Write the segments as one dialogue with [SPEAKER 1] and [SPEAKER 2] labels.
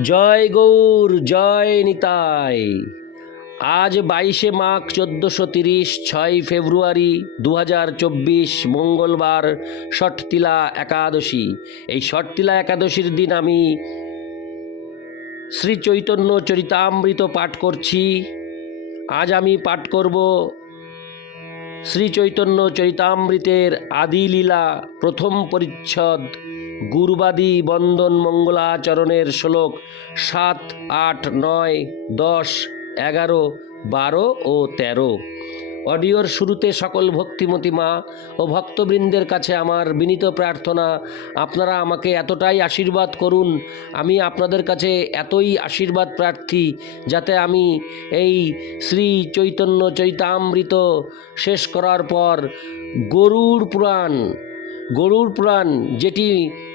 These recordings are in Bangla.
[SPEAKER 1] জয় গৌর, জয় নিতাই। আজ বাইশে মাঘ চোদ্দোশো তিরিশ, ছয় ফেব্রুয়ারি দু চব্বিশ, মঙ্গলবার ষটতিলা একাদশী। এই ষটতিলা একাদশীর দিন আমি শ্রী চৈতন্য চরিতামৃত পাঠ করছি। আজ আমি পাঠ করব শ্রী চৈতন্য চরিতামৃতের আদিলীলা প্রথম পরিচ্ছদ গুরুবাদী বন্দন মঙ্গলাচরণের শ্লোক সাত, আট, নয়, দশ, এগারো, বারো ও তেরো। অডিওর শুরুতে সকল ভক্তিমতী মা ও ভক্তবৃন্দের কাছে আমার বিনীত প্রার্থনা, আপনারা আমাকে এতটাই আশীর্বাদ করুন, আমি আপনাদের কাছে এতই আশীর্বাদ প্রার্থী যাতে আমি এই শ্রী চৈতন্য চৈতামৃত শেষ করার পর গরুর পুরাণ গরুর পুরাণ যেটি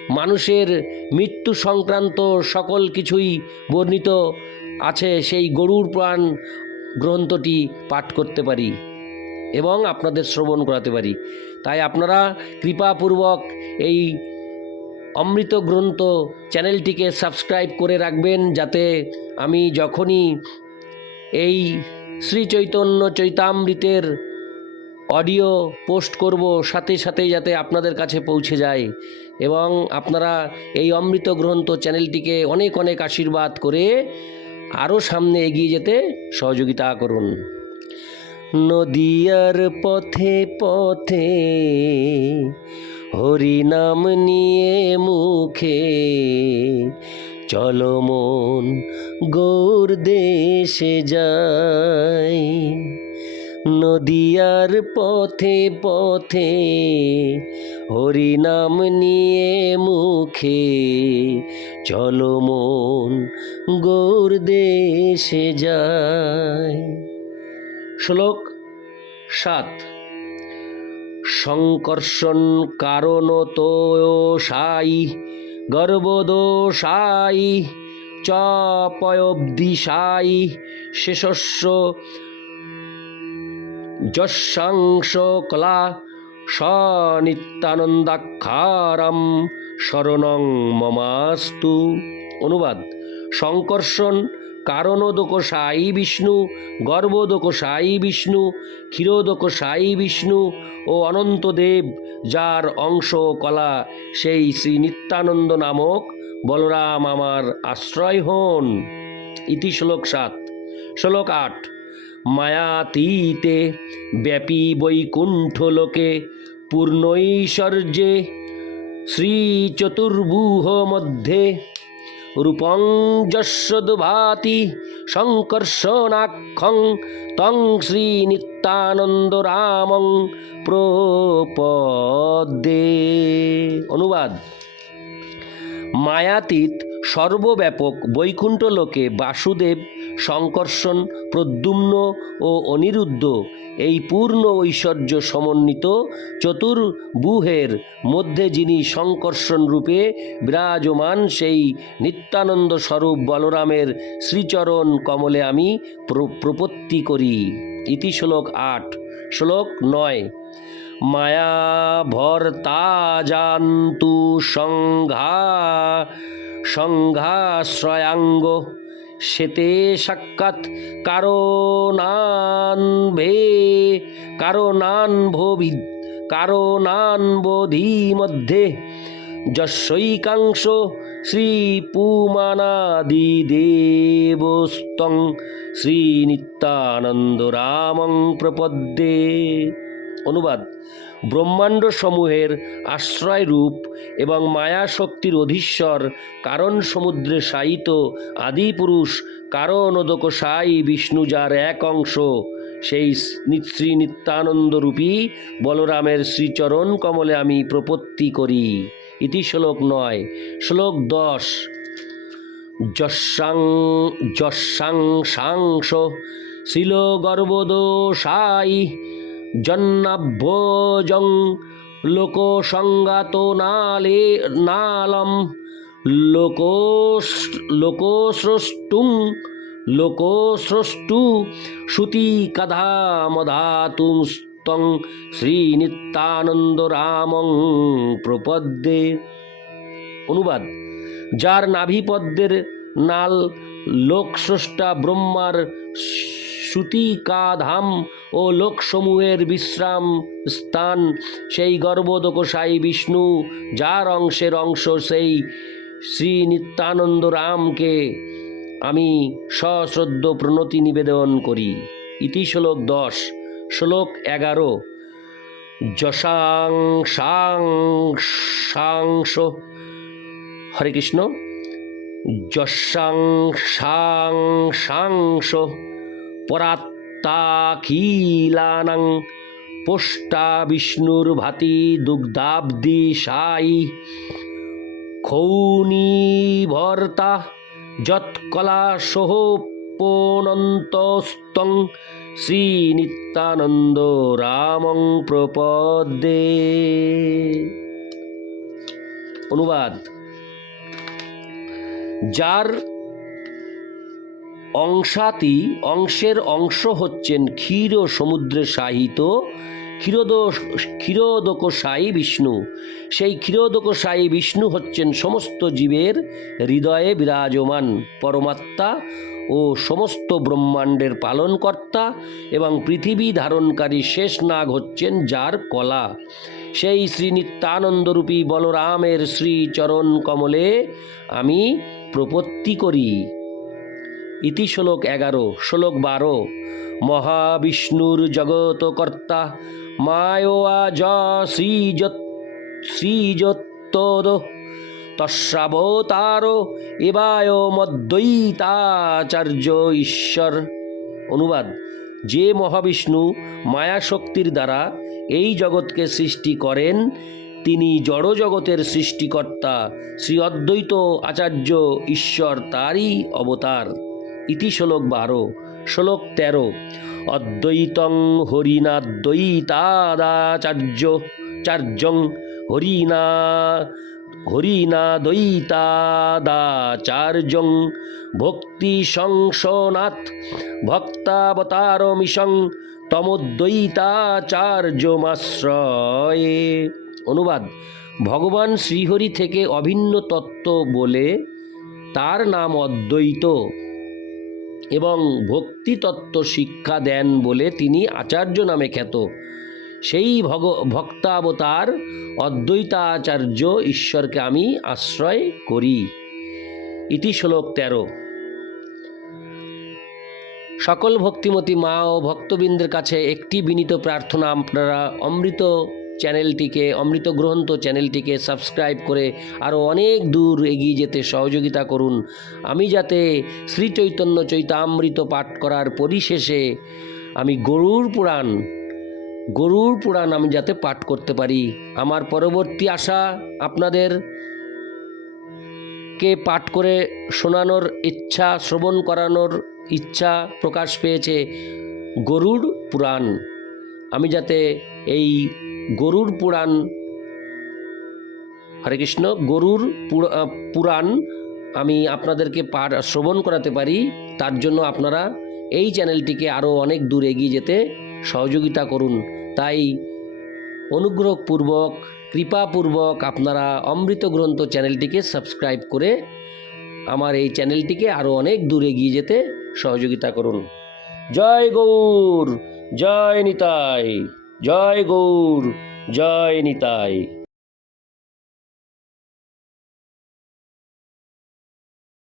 [SPEAKER 1] মানুষের মৃত্যু সংক্রান্ত সকল কিছুই বর্ণিত আছে সেই গরুর প্রাণ গ্রন্থটি পাঠ করতে পারি এবং আপনাদের শ্রবণ করাতে পারি। তাই আপনারা কৃপাপূর্বক এই অমৃত গ্রন্থ চ্যানেলটিকে সাবস্ক্রাইব করে রাখবেন যাতে আমি যখনই এই শ্রী চৈতন্য চৈতামৃতের অডিও পোস্ট করব সাথে সাথে যাতে আপনাদের কাছে পৌঁছে যায় এবং আপনারা এই অমৃত গ্রন্থ চ্যানেলটিকে অনেক অনেক আশীর্বাদ করে আরও সামনে এগিয়ে যেতে সহযোগিতা করুন। নদিয়ার পথে পথে হরিনাম নিয়ে মুখে চলমন গৌর দেশে যাই। নদিয়ার পথে পথে হরিনাম নিয়ে মুখে চলো মন গৌর দেশে যায়। শ্লোক সাত, সংকর্ষণ কারণ তো সাই গর্ভদোষাই চ পয়ব্দিশাই শেষস্য যশাংশ কলা সনিত্যানন্দাক্ষারম শরণং মমাস্তু। অনুবাদ, সংকর্ষণ কারণোদক সাই বিষ্ণু গর্ভোদক সাই বিষ্ণু ক্ষীরোদক সাই বিষ্ণু ও অনন্তদেব, যার অংশ কলা সেই শ্রী নিত্যানন্দ নামক বলরাম আমার আশ্রয় হন। ইতি শ্লোক সাত, শ্লোক আট মায়াতীতে ব্যাপী বৈকুণ্ঠ লোকে পূর্ণৈশ্বর্যে শ্রীচতুর্ভুহ মধ্যে। রূপং যশোদ্ভাতি সংকর্ষণাক্ষং তং শ্রী নিত্যানন্দ রামং প্রপদে। অনুবাদ। মায়াতীত সর্বব্যাপক বৈকুণ্ঠ লোকে বাসুদেব সংকর্ষণ, প্রদ্যুম্ন ও অনিরুদ্ধ এই পূর্ণ ঐশ্বর্য সমন্বিত চতুর্বুহের মধ্যে যিনি সংকর্ষণ রূপে বিরাজমান, সেই নিত্যানন্দ স্বরূপ বলরামের শ্রীচরণ কমলে আমি প্র- প্রপত্তি করি। ইতি শ্লোক আট। শ্লোক নয়। মায়া ভর্তা জান্তু সংঘা, সংঘাশ্রয়াঙ্গ সেতে সাক্ষাৎ কারণানভে কারণানভবি কারণানবোধি মধ্যে। যশৈকাংশ শ্রীপুমানাদি দেবস্তং শ্রীনিত্যানন্দ রামং প্রপদ্যে। অনুবাদ। ব্রহ্মাণ্ড সমূহের আশ্রয়রূপ এবং মায়া শক্তির অধীশ্বর, কারণ সমুদ্রে শায়িত আদিপুরুষ কারণোদক সাই বিষ্ণু যার এক অংশ, সেই শ্রী নিত্যানন্দরূপী বলরামের শ্রীচরণ কমলে আমি প্রপত্তি করি। ইতি শ্লোক নয়, শ্লোক দশ। যশাং যশাং সাংস, শিল গর্ভদোষাই জন্নাভ্যোজং লোকসংগাত নালে, নালম লোকোস লোকস্রষ্টুং লোকস্রষ্টু শ্রুতি কাধা মধাতুং স্তং শ্রীনিত্যানন্দ রামং প্রপদ্যে। অনুবাদ, যার নাভিপদ্মের নাল লোকস্রষ্টা ব্রহ্মার শ্রুতিকাধাম ও লোকসমূহের বিশ্রাম স্থান। সেই গর্ভদোকসাই বিষ্ণু, যার অংশের অংশ সেই শ্রী নিত্যানন্দ রামকে আমি সশ্রদ্ধ প্রণতি নিবেদন করি। ইতি শ্লোক দশ, শ্লোক এগারো। যশাং সাং সাংস হরে কৃষ্ণ। যশাং সাং সাংস পরাত্তাখিলানাং পোষ্টা বিষ্ণুর ভাতি দুগ্ধাব্দি সাই। খৌনি ভর্তা যৎকলা সোহপনন্তস্তং শ্রী নিত্যানন্দ রামং প্রপদে। অনুবাদ। যার অংশাতি অংশের অংশ হচ্ছেন ক্ষীর সমুদ্রে সাহিত ক্ষীরোদ ক্ষীরোদকসায়ী বিষ্ণু। সেই ক্ষীরোদকসায়ী বিষ্ণু হচ্ছেন সমস্ত জীবের হৃদয়ে বিরাজমান পরমাত্মা ও সমস্ত ব্রহ্মাণ্ডের পালনকর্তা এবং পৃথিবী ধারণকারী শেষ নাগ হচ্ছেন যার কলা। সেই শ্রী নিত্যানন্দরূপী বলরামের শ্রীচরণ কমলে আমি প্রপত্তি করি। ইতি শ্লোক এগারো, শ্লোক বারো। মহাবিষ্ণুর জগতকর্তা মায়োয়া য শ্রীযত শ্রীযত্তদ। তস্যাবতার এবায় মদ্বৈতাচার্য ঈশ্বর। অনুবাদ, যে মহাবিষ্ণু মায়া শক্তির দ্বারা এই জগৎকে সৃষ্টি করেন, তিনি জড় জগতের সৃষ্টিকর্তা, শ্রী অদ্বৈত আচার্য ঈশ্বর তারই অবতার। ইতি শ্লোক বারো, শ্লোক তেরো। অদ্বৈতং হরিণাদ্বৈতাদাচার্য, চার্যং হরিণা, হরিণাদ্বৈতাদাচার্যং ভক্তি সংসনাথ ভক্তাবতারমিশং তমদ্বৈতাচার্যমাশ্রয়ে। অনুবাদ, ভগবান শ্রীহরি থেকে অভিন্ন তত্ত্ব বলে তার নাম অদ্বৈত। এবং ভক্তি তত্ত্ব শিক্ষা দেন বলে তিনি আচার্য নামে খ্যাত। সেই ভগ, ভক্তাবতার অদ্বৈতাচার্য ঈশ্বরকে আমি আশ্রয় করি। ইতি শ্লোক তেরো। সকল ভক্তিমতী মা ও ভক্তবৃন্দের কাছে একটি বিনীত প্রার্থনা, আপনারা অমৃত চ্যানেলটিকে অমৃত গ্রন্থ চ্যানেলটিকে সাবস্ক্রাইব করে আরও অনেক দূর এগিয়ে যেতে সহযোগিতা করুন। আমি যাতে শ্রী চৈতন্য চৈতামৃত পাঠ করার পরিশেষে আমি গরুর পুরাণ গরুর পুরাণ আমি যাতে পাঠ করতে পারি। আমার পরবর্তী আশা আপনাদের কে পাঠ করে শোনানোর ইচ্ছা, শ্রবণ করানোর ইচ্ছা প্রকাশ পেয়েছে গরুর পুরাণ। আমি যাতে এই গরুর পুরাণ। হরে কৃষ্ণ, গরুর পুরাণ আমি আপনাদেরকে পাঠ, শ্রবণ করাতে পারি। তার জন্য আপনারা এই চ্যানেলটিকে আরও অনেক দূর এগিয়ে যেতে সহযোগিতা করুন। তাই অনুগ্রহপূর্বক, কৃপাপূর্বক আপনারা অমৃত গ্রন্থ চ্যানেলটিকে সাবস্ক্রাইব করে আমার এই চ্যানেলটিকে আরও অনেক দূর এগিয়ে যেতে সহযোগিতা করুন। জয় গৌর, জয় নিতাই। জয় গৌর জয় নিতাই।